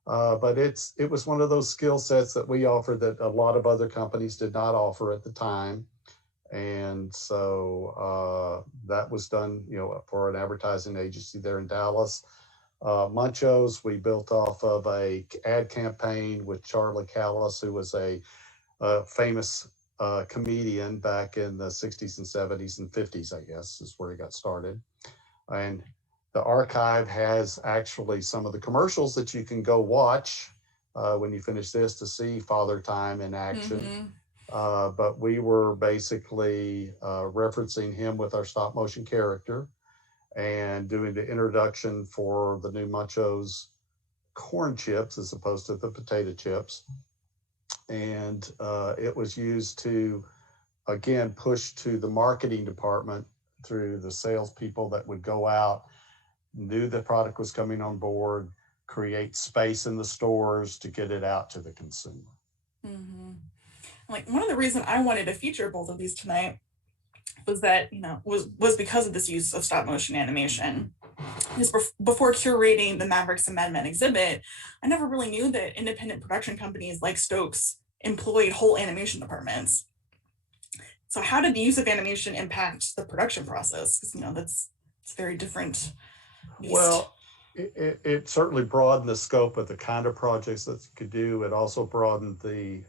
But it was one of those skill sets that we offered that a lot of other companies did not offer at the time. And so that was done, for an advertising agency there in Dallas. Munchos, we built off of a ad campaign with Charlie Callis, who was a famous comedian back in the 60s and 70s and 50s, I guess, is where he got started. And the archive has actually some of the commercials that you can go watch when you finish this to see Father Time in action. But we were basically referencing him with our stop motion character and doing the introduction for the new Munchos corn chips as opposed to the potato chips. And it was used to, again, push to the marketing department through the salespeople that would go out, knew the product was coming on board, create space in the stores to get it out to the consumer. Like, one of the reasons I wanted to feature both of these tonight was that, was because of this use of stop motion animation. Because before curating the Mavericks and Mad Men exhibit, I never really knew that independent production companies like Stokes employed whole animation departments. So how did the use of animation impact the production process? Because, it's very different beast. Well, it certainly broadened the scope of the kind of projects that you could do. It also broadened the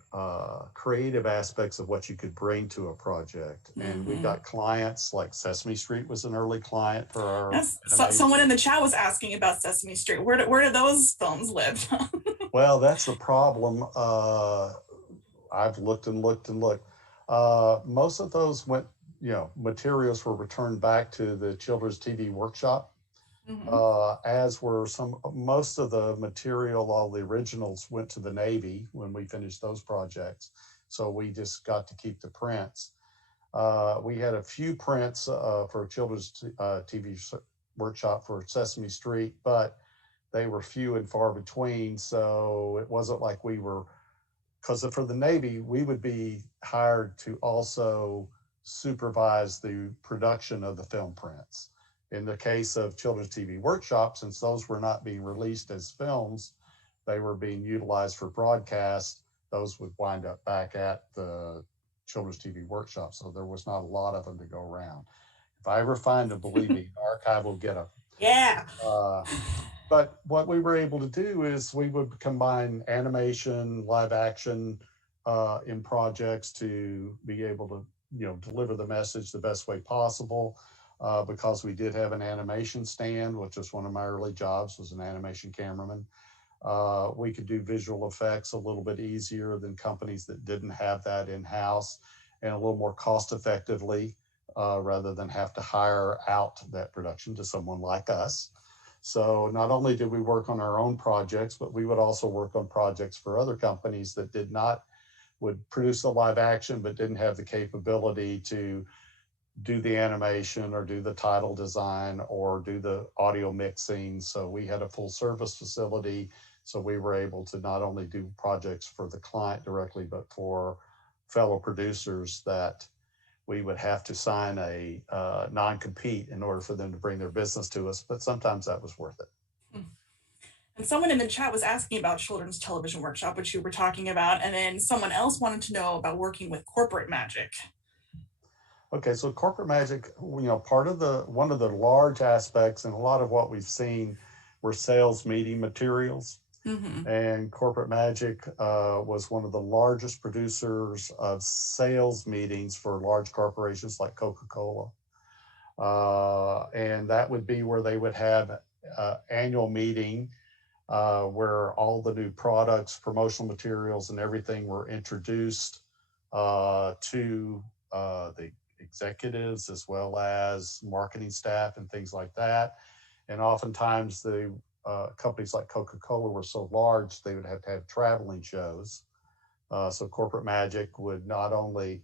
creative aspects of what you could bring to a project. And we got clients like Sesame Street was an early client for our. Yes. Someone in the chat was asking about Sesame Street. Where do those films live? Well, that's the problem. I've looked and looked and looked. Most of those went, materials were returned back to the Children's TV Workshop. As were most of the material, all the originals went to the Navy when we finished those projects. So we just got to keep the prints. We had a few prints for Children's TV Workshop for Sesame Street, but they were few and far between. So it wasn't like we were, because for the Navy, we would be hired to also supervise the production of the film prints. In the case of Children's TV Workshop, since those were not being released as films, they were being utilized for broadcast. Those would wind up back at the Children's TV Workshop. So there was not a lot of them to go around. If I ever find them, believe me, the archive will get them. Yeah. But what we were able to do is we would combine animation, live action in projects to be able to, deliver the message the best way possible. Because we did have an animation stand, which was one of my early jobs, was an animation cameraman. We could do visual effects a little bit easier than companies that didn't have that in-house, and a little more cost effectively, rather than have to hire out that production to someone like us. So not only did we work on our own projects, but we would also work on projects for other companies that would produce the live action, but didn't have the capability to do the animation or do the title design or do the audio mixing. So we had a full service facility. So we were able to not only do projects for the client directly, but for fellow producers that we would have to sign a non-compete in order for them to bring their business to us. But sometimes that was worth it. And someone in the chat was asking about Children's Television Workshop, which you were talking about. And then someone else wanted to know about working with Corporate Magic. Okay, so Corporate Magic, one of the large aspects and a lot of what we've seen were sales meeting materials. Mm-hmm. And Corporate Magic was one of the largest producers of sales meetings for large corporations like Coca-Cola. And that would be where they would have annual meeting where all the new products, promotional materials, and everything were introduced to the executives as well as marketing staff and things like that. And oftentimes the companies like Coca-Cola were so large, they would have to have traveling shows. So Corporate Magic would not only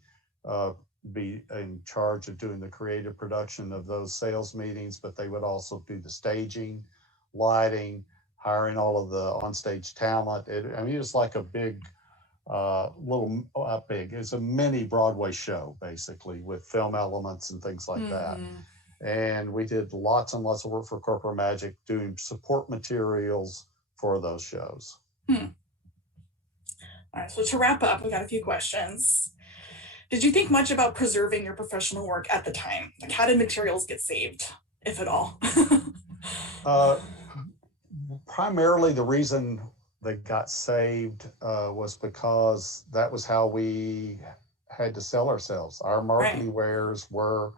be in charge of doing the creative production of those sales meetings, but they would also do the staging, lighting, hiring all of the onstage talent. It's like a big, it's a mini Broadway show, basically, with film elements and things like that. And we did lots and lots of work for Corporate Magic doing support materials for those shows. All right, so to wrap up, we got a few questions. Did you think much about preserving your professional work at the time? Like, how did materials get saved, if at all? Primarily, the reason they got saved was because that was how we had to sell ourselves. Our marketing wares were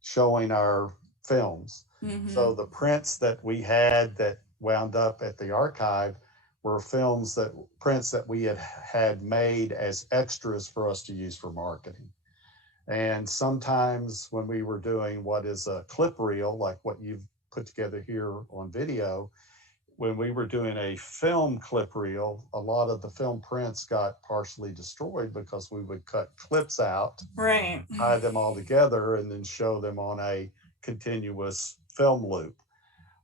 showing our films. Mm-hmm. So the prints that we had that wound up at the archive were prints that we had made as extras for us to use for marketing. And sometimes when we were doing what is a clip reel, like what you've put together here on video, when we were doing a film clip reel, a lot of the film prints got partially destroyed because we would cut clips out, tie them all together, and then show them on a continuous film loop.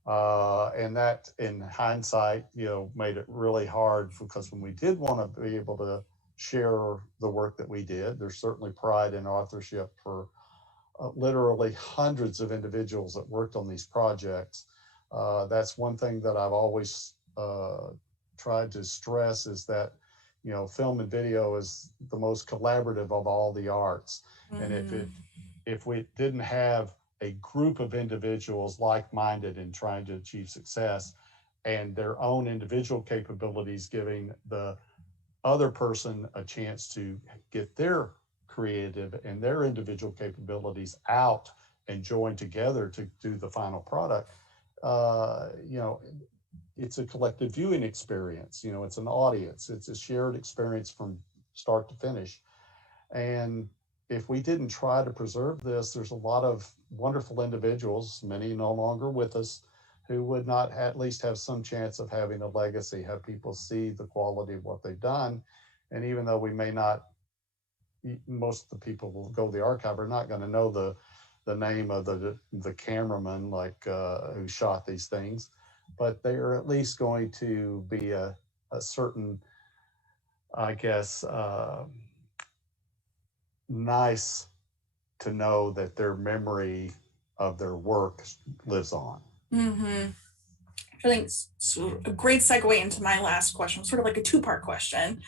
And that, in hindsight, made it really hard, because when we did want to be able to share the work that we did, there's certainly pride in authorship for literally hundreds of individuals that worked on these projects. That's one thing that I've always tried to stress, is that, film and video is the most collaborative of all the arts. Mm-hmm. And if we didn't have a group of individuals like-minded in trying to achieve success, and their own individual capabilities giving the other person a chance to get their creative and their individual capabilities out and join together to do the final product, it's a collective viewing experience. It's an audience. It's a shared experience from start to finish. And if we didn't try to preserve this, there's a lot of wonderful individuals, many no longer with us, who would not at least have some chance of having a legacy, have people see the quality of what they've done. And even though we may not, most of the people who go to the archive are not going to know the name of the cameraman who shot these things, but they are at least going to be a certain, I guess, nice to know that their memory of their work lives on. Mm-hmm. I think it's a great segue into my last question, sort of like a two-part question.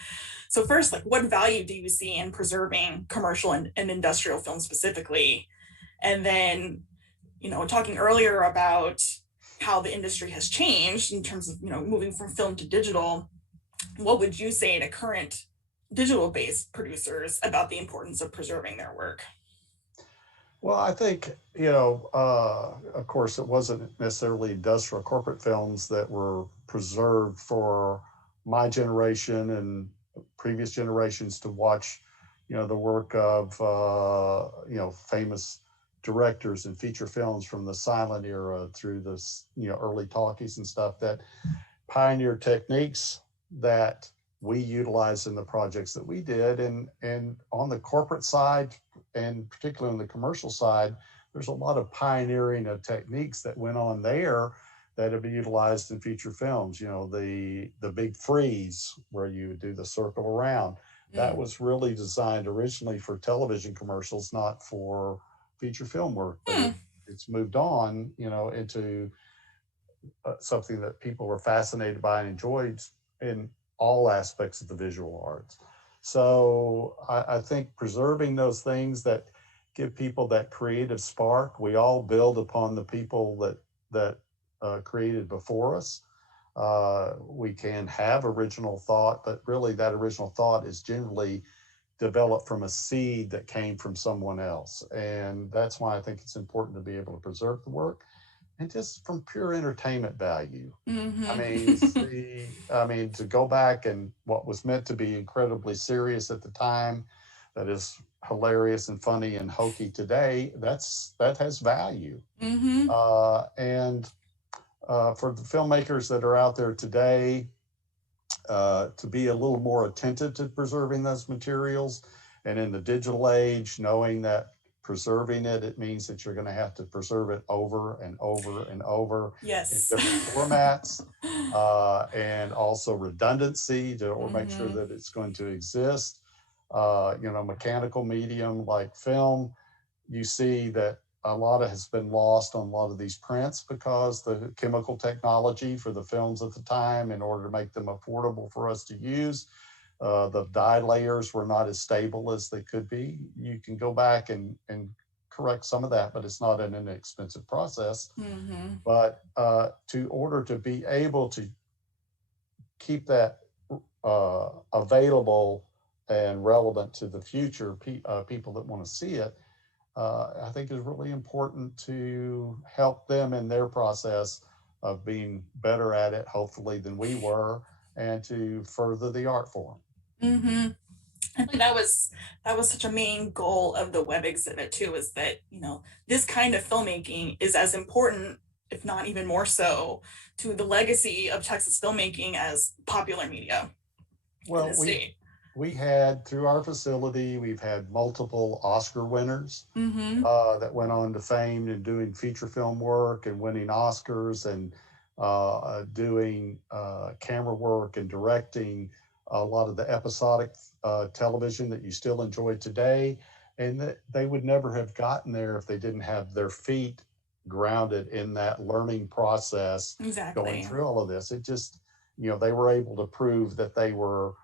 So first, what value do you see in preserving commercial and industrial film specifically? And then, talking earlier about how the industry has changed in terms of, moving from film to digital, what would you say to current digital-based producers about the importance of preserving their work? Well, I think, of course, it wasn't necessarily industrial corporate films that were preserved for my generation and previous generations to watch, the work of, famous directors and feature films from the silent era through the early talkies and stuff that pioneered techniques that we utilized in the projects that we did. And on the corporate side, and particularly on the commercial side, there's a lot of pioneering of techniques that went on there that have been utilized in feature films. The big freeze where you do the circle around. That was really designed originally for television commercials, not for feature film work. But it's moved on, into something that people were fascinated by and enjoyed in all aspects of the visual arts. So I think preserving those things that give people that creative spark. We all build upon the people that created before us. We can have original thought, but really that original thought is generally developed from a seed that came from someone else. And that's why I think it's important to be able to preserve the work, and just from pure entertainment value. I mean, to go back and what was meant to be incredibly serious at the time, that is hilarious and funny and hokey today, that has value. And for the filmmakers that are out there today, to be a little more attentive to preserving those materials, and in the digital age, knowing that preserving it means that you're going to have to preserve it over and over and over in different formats, and also redundancy to make sure that it's going to exist. Mechanical medium like film, you see that a lot has been lost on a lot of these prints because the chemical technology for the films at the time, in order to make them affordable for us to use, the dye layers were not as stable as they could be. You can go back and correct some of that, but it's not an inexpensive process. But to order to be able to keep that available and relevant to the future people that want to see it, I think is really important to help them in their process of being better at it, hopefully, than we were, and to further the art form. I think that was such a main goal of the web exhibit too, is that, this kind of filmmaking is as important, if not even more so, to the legacy of Texas filmmaking as popular media in the state. We had, through our facility, we've had multiple Oscar winners that went on to fame and doing feature film work and winning Oscars, and doing camera work and directing a lot of the episodic television that you still enjoy today. And that they would never have gotten there if they didn't have their feet grounded in that learning process, going through all of this. It just, they were able to prove that they were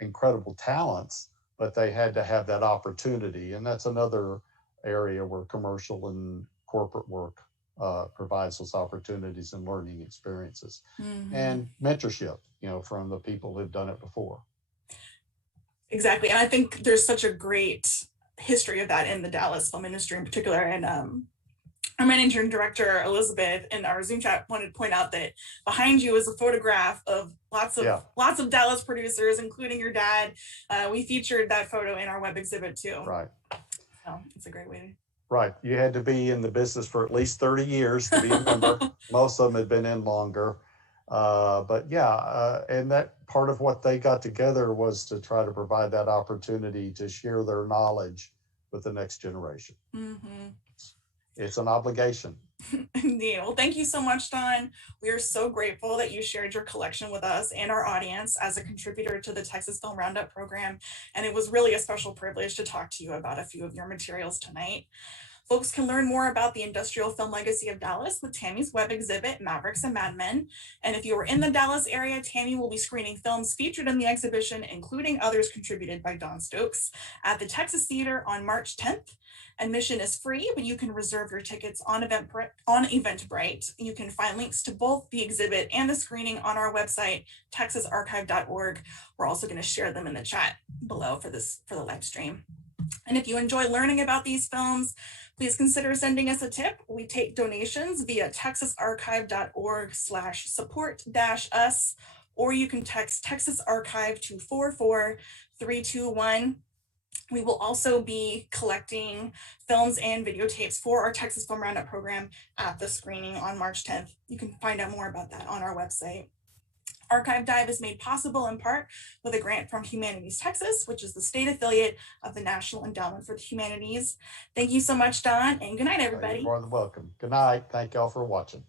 incredible talents, but they had to have that opportunity. And that's another area where commercial and corporate work provides those opportunities and learning experiences and mentorship, from the people who've done it before. Exactly. And I think there's such a great history of that in the Dallas film industry in particular. And our managing director, Elizabeth, in our Zoom chat wanted to point out that behind you is a photograph of lots of Dallas producers, including your dad. We featured that photo in our web exhibit too. Right. So it's a great way. Right. You had to be in the business for at least 30 years to be a member. Most of them had been in longer. But yeah, and that part of what they got together was to try to provide that opportunity to share their knowledge with the next generation. It's an obligation. Indeed. Well, thank you so much, Don. We are so grateful that you shared your collection with us and our audience as a contributor to the Texas Film Roundup program. And it was really a special privilege to talk to you about a few of your materials tonight. Folks can learn more about the industrial film legacy of Dallas with Tammy's web exhibit, Mavericks and Madmen. And if you are in the Dallas area, Tammy will be screening films featured in the exhibition, including others contributed by Don Stokes, at the Texas Theater on March 10th. Admission is free, but you can reserve your tickets on Eventbrite. You can find links to both the exhibit and the screening on our website, texasarchive.org. We're also going to share them in the chat below for the live stream. And if you enjoy learning about these films, please consider sending us a tip. We take donations via texasarchive.org/support-us, or you can text Texas Archive to 44321. We will also be collecting films and videotapes for our Texas Film Roundup program at the screening on March 10th. You can find out more about that on our website. Archive Dive is made possible in part with a grant from Humanities Texas, which is the state affiliate of the National Endowment for the Humanities. Thank you so much, Don, and good night, everybody. You're more than welcome. Good night. Thank y'all for watching.